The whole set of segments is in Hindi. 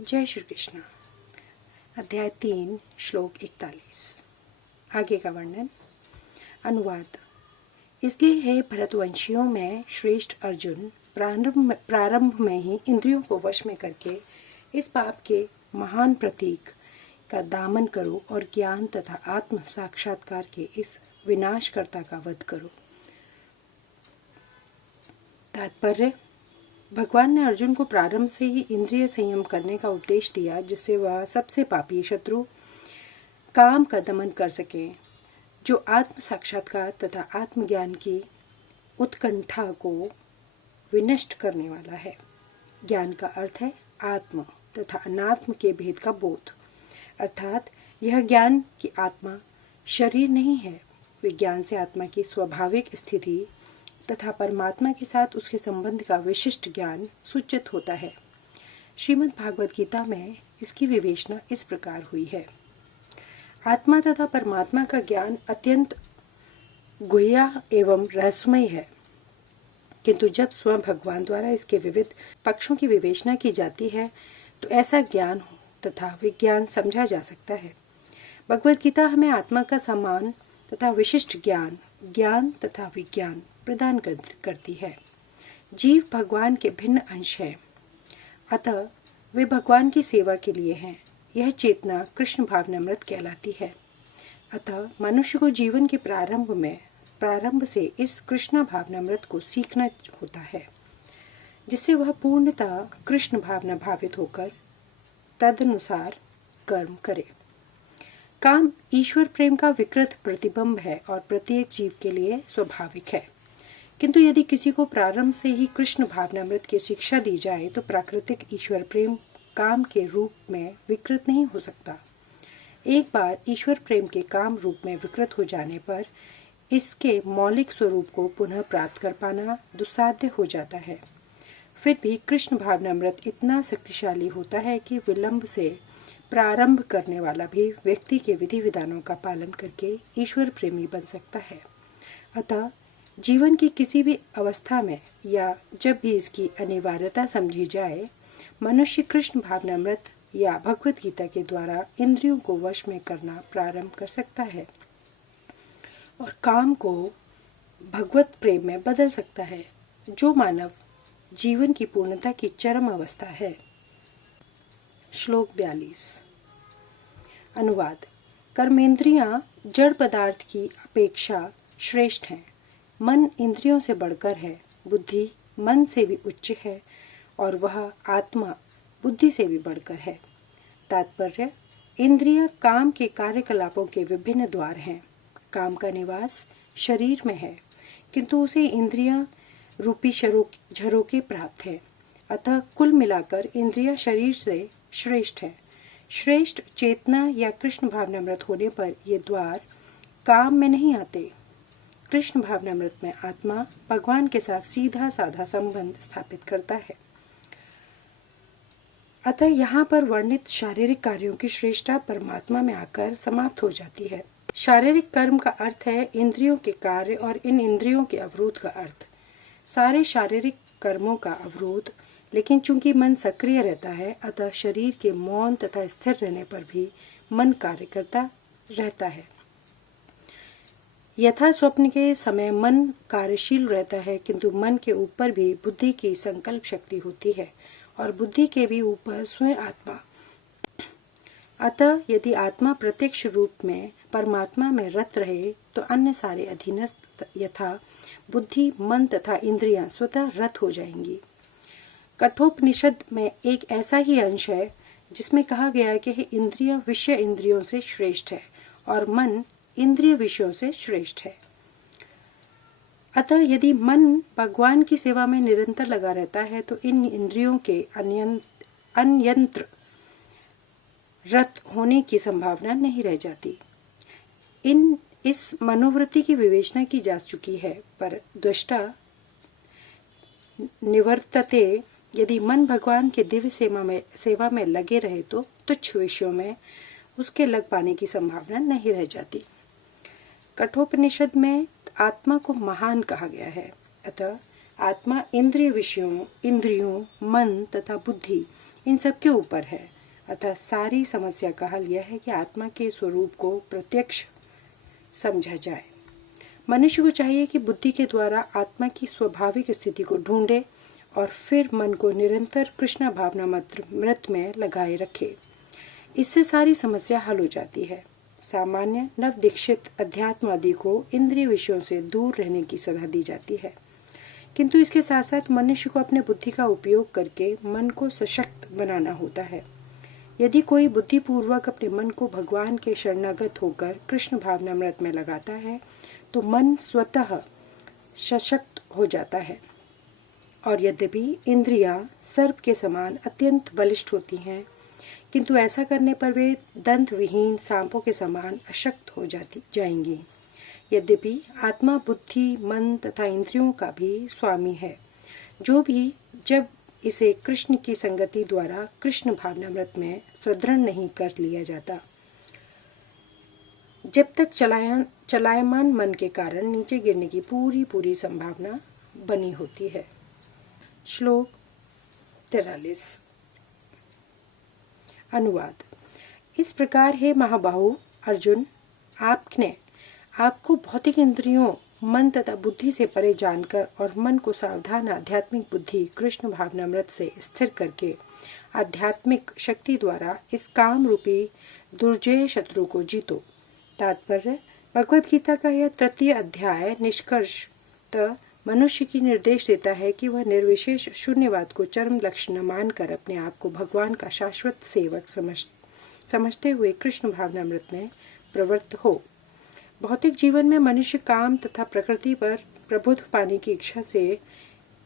जय श्री कृष्ण। अध्याय 3 श्लोक 41। आगे का वर्णन। अनुवाद। इसलिए हे भरतवंशियों में श्रेष्ठ अर्जुन, प्रारंभ में ही इंद्रियों को वश में करके इस पाप के महान प्रतीक का दामन करो और ज्ञान तथा आत्म साक्षात्कार के इस विनाशकर्ता का वध करो। तात्पर्य। भगवान ने अर्जुन को प्रारंभ से ही इंद्रिय संयम करने का उपदेश दिया, जिससे वह सबसे पापी शत्रु काम का दमन कर सके, जो आत्म साक्षात्कार तथा आत्मज्ञान की उत्कंठा को विनष्ट करने वाला है। ज्ञान का अर्थ है आत्म तथा अनात्म के भेद का बोध, अर्थात यह ज्ञान कि आत्मा शरीर नहीं है। विज्ञान से आत्मा की स्वाभाविक स्थिति तथा परमात्मा के साथ उसके संबंध का विशिष्ट ज्ञान सूचित होता है। श्रीमद् भागवत गीता में इसकी विवेचना इस प्रकार हुई है। आत्मा तथा परमात्मा का ज्ञान अत्यंत गुह्य एवं रहस्यमय है, किंतु जब स्वयं भगवान द्वारा इसके विविध पक्षों की विवेचना की जाती है तो ऐसा ज्ञान तथा विज्ञान समझा जा सकता है। भगवत गीता हमें आत्मा का समान तथा विशिष्ट ज्ञान तथा विज्ञान प्रदान करती है। जीव भगवान के भिन्न अंश हैं, अतः वे भगवान की सेवा के लिए हैं। यह चेतना कृष्ण भावनामृत कहलाती है। अतः मनुष्य को जीवन के प्रारंभ से इस कृष्ण भावनामृत को सीखना होता है, जिससे वह पूर्णतः कृष्ण भावना भावित होकर तदनुसार कर्म करे। काम ईश्वर प्रेम का विकृत प्रतिबिंब है और प्रत्येक जीव के लिए स्वाभाविक है, किंतु यदि किसी को प्रारंभ से ही कृष्ण भावनामृत की शिक्षा दी जाए तो प्राकृतिक ईश्वर प्रेम काम के रूप में विकृत नहीं हो सकता। एक बार ईश्वर प्रेम के काम रूप में विकृत हो जाने पर इसके मौलिक स्वरूप को पुनः प्राप्त कर पाना दुस्साध्य हो जाता है। फिर भी कृष्ण भावनामृत इतना शक्तिशाली होता है कि विलंब से प्रारंभ करने वाला भी व्यक्ति के विधि विधानों का पालन करके ईश्वर प्रेमी बन सकता है। अतः जीवन की किसी भी अवस्था में या जब भी इसकी अनिवार्यता समझी जाए, मनुष्य कृष्ण भावनामृत या भगवत गीता के द्वारा इंद्रियों को वश में करना प्रारंभ कर सकता है और काम को भगवत प्रेम में बदल सकता है, जो मानव जीवन की पूर्णता की चरम अवस्था है। श्लोक 42। अनुवाद। कर्मेंद्रियां जड़ पदार्थ की अपेक्षा श्रेष्ठ हैं। मन इंद्रियों से बढ़कर है, बुद्धि मन से भी उच्च है और वह आत्मा बुद्धि से भी बढ़कर है। तात्पर्य। इंद्रियां काम के कार्यकलापों के विभिन्न द्वार हैं। काम का निवास शरीर में है, किंतु उसे इंद्रियां रूपी झरोके प्राप्त है। अतः कुल मिलाकर इंद्रियां शरीर से श्रेष्ठ है। श्रेष्ठ चेतना या कृष्ण भावनामृत होने पर ये द्वार काम में नहीं आते। कृष्ण भावनामृत में आत्मा भगवान के साथ सीधा साधा संबंध स्थापित करता है। अतः यहाँ पर वर्णित शारीरिक कार्यों की श्रेष्ठता परमात्मा में आकर समाप्त हो जाती है। शारीरिक कर्म का अर्थ है इंद्रियों के कार्य और इन इंद्रियों के अवरोध का अर्थ। सारे शारीरिक कर्मों का अवरोध, लेकिन चूंकि मन सक्रिय रहता है, अतः शरीर के मौन तथा स्थिर रहने पर भी मन कार्य करता रहता है। यथा स्वप्न के समय मन कार्यशील रहता है, किंतु मन के ऊपर भी बुद्धि की संकल्प शक्ति होती है और बुद्धि के भी ऊपर स्वयं आत्मा। अतः यदि आत्मा प्रत्यक्ष रूप में परमात्मा में रत रहे तो अन्य सारे अधीनस्थ यथा बुद्धि, मन तथा इंद्रियां स्वतः रत हो जाएंगी। कठोपनिषद में एक ऐसा ही अंश है जिसमें कहा गया है कि इंद्रियां विषय इंद्रियों से श्रेष्ठ है और मन इंद्रिय विषयों से श्रेष्ठ है। अतः यदि मन भगवान की सेवा में निरंतर लगा रहता है तो इन इंद्रियों के अन्यंत्र रत होने की संभावना नहीं रह जाती। इस मनोवृत्ति की विवेचना की जा चुकी है, पर द्रष्टा निवर्तते। यदि मन भगवान के दिव्य सेवा में लगे रहे तो तुच्छ विषयों में उसके लग पाने की संभावना नहीं रह जाती। कठोपनिषद में आत्मा को महान कहा गया है। अतः आत्मा इंद्रियों, मन तथा बुद्धि इन सब के ऊपर है। अतः सारी समस्या का हल यह है कि आत्मा के स्वरूप को प्रत्यक्ष समझा जाए। मनुष्य को चाहिए कि बुद्धि के द्वारा आत्मा की स्वाभाविक स्थिति को ढूंढे और फिर मन को निरंतर कृष्ण भावना मृत में लगाए रखे। इससे सारी समस्या हल हो जाती है। सामान्य नव दीक्षित अध्यात्मवादी को इंद्रिय विषयों से दूर रहने की सलाह दी जाती है, किंतु इसके साथ साथ मनुष्य को अपने बुद्धि का उपयोग करके मन को सशक्त बनाना होता है। यदि कोई बुद्धिपूर्वक अपने मन को भगवान के शरणागत होकर कृष्ण भावनामृत में लगाता है तो मन स्वतः सशक्त हो जाता है। और यद्यपि इंद्रियां सर्प के समान अत्यंत बलिष्ठ होती हैं, किंतु ऐसा करने पर वे दंत विहीन सांपों के समान अशक्त हो जाएंगी। यद्यपि आत्मा बुद्धि, मन तथा इंद्रियों का भी स्वामी है, जो भी जब इसे कृष्ण की संगति द्वारा कृष्ण भावनामृत में सुदृढ़ नहीं कर लिया जाता, जब तक चलायमान मन के कारण नीचे गिरने की पूरी संभावना बनी होती है। श्लोक 43। अनुवाद। इस प्रकार हे महाबाहु अर्जुन, आपने आपको भौतिक इंद्रियों, मन तथा बुद्धि से परे जानकर और मन को सावधान आध्यात्मिक बुद्धि कृष्ण भावनामृत से स्थिर करके आध्यात्मिक शक्ति द्वारा इस काम रूपी दुर्जय शत्रु को जीतो। तात्पर्य: भगवद गीता का यह तृतीय अध्याय निष्कर्षतः मनुष्य की निर्देश देता है कि वह निर्विशेष शून्यवाद को चरम लक्ष्य न मानकर अपने आप को भगवान का शाश्वत सेवक समझते हुए कृष्ण भावनामृत में प्रवृत्त हो। भौतिक जीवन में मनुष्य काम तथा प्रकृति पर प्रभुत्व पाने की इच्छा से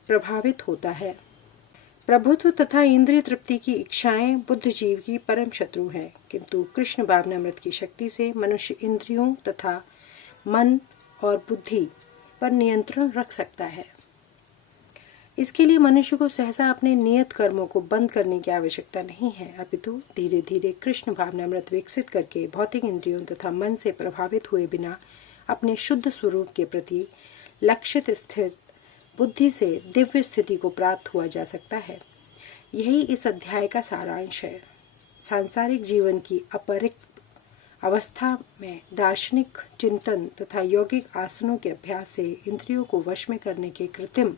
प्रभावित होता है। प्रभुत्व तथा इंद्रिय तृप्ति की इच्छाएं बुद्ध जीव की परम शत्रु है, किंतु कृष्ण भावनामृत की शक्ति से मनुष्य इंद्रियों तथा मन और बुद्धि पर नियंत्रण रख सकता है। इसके लिए मनुष्य को सहसा अपने नियत कर्मों को बंद करने की आवश्यकता नहीं है, अपितु धीरे धीरे कृष्ण भावनामृत विकसित करके भौतिक इंद्रियों तथा मन से प्रभावित हुए बिना अपने शुद्ध स्वरूप के प्रति लक्षित स्थिर बुद्धि से दिव्य स्थिति को प्राप्त हुआ जा सकता है। यही इस अध्याय का सारांश है। सांसारिक जीवन की अपरिक्त अवस्था में दार्शनिक चिंतन तथा यौगिक आसनों के अभ्यास से इंद्रियों को वश में करने के कृत्रिम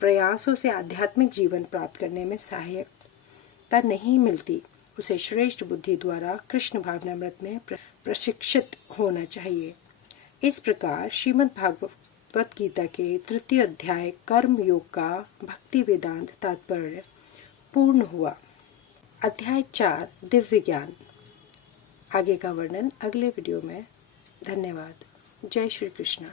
प्रयासों से आध्यात्मिक जीवन प्राप्त करने में सहायता नहीं मिलती। उसे श्रेष्ठ बुद्धि द्वारा कृष्ण भावनामृत में प्रशिक्षित होना चाहिए। इस प्रकार श्रीमद् भागवत गीता के तृतीय अध्याय कर्म योग का भक्ति वेदांत तात्पर्य पूर्ण हुआ। अध्याय 4 दिव्य ज्ञान। आगे का वर्णन अगले वीडियो में। धन्यवाद। जय श्री कृष्ण।